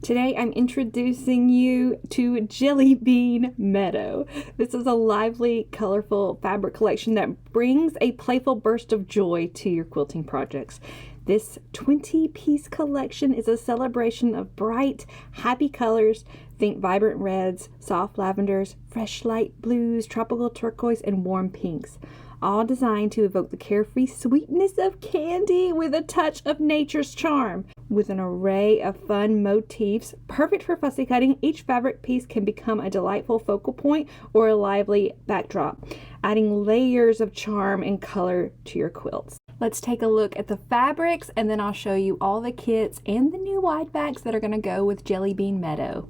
Today I'm introducing you to Jellybean Meadow. This is a lively, colorful fabric collection that brings a playful burst of joy to your quilting projects. This 20-piece collection is a celebration of bright, happy colors. Think vibrant reds, soft lavenders, fresh light blues, tropical turquoise, and warm pinks. All designed to evoke the carefree sweetness of candy with a touch of nature's charm. With an array of fun motifs, perfect for fussy cutting, each fabric piece can become a delightful focal point or a lively backdrop, adding layers of charm and color to your quilts. Let's take a look at the fabrics, and then I'll show you all the kits and the new wide backs that are going to go with Jellybean Meadow.